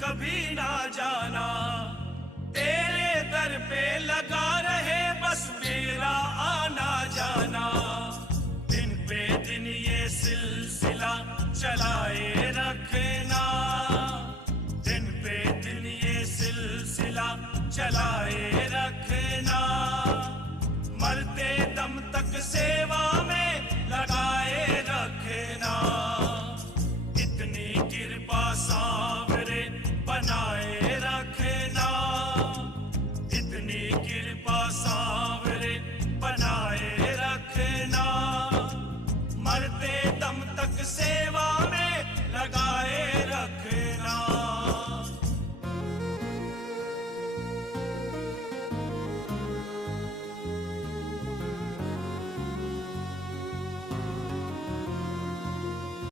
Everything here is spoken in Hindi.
कभी ना जाना। तेरे दर पे लगा रहे बस मेरा आना जाना। दिन पे दिन ये सिलसिला चलाए रखे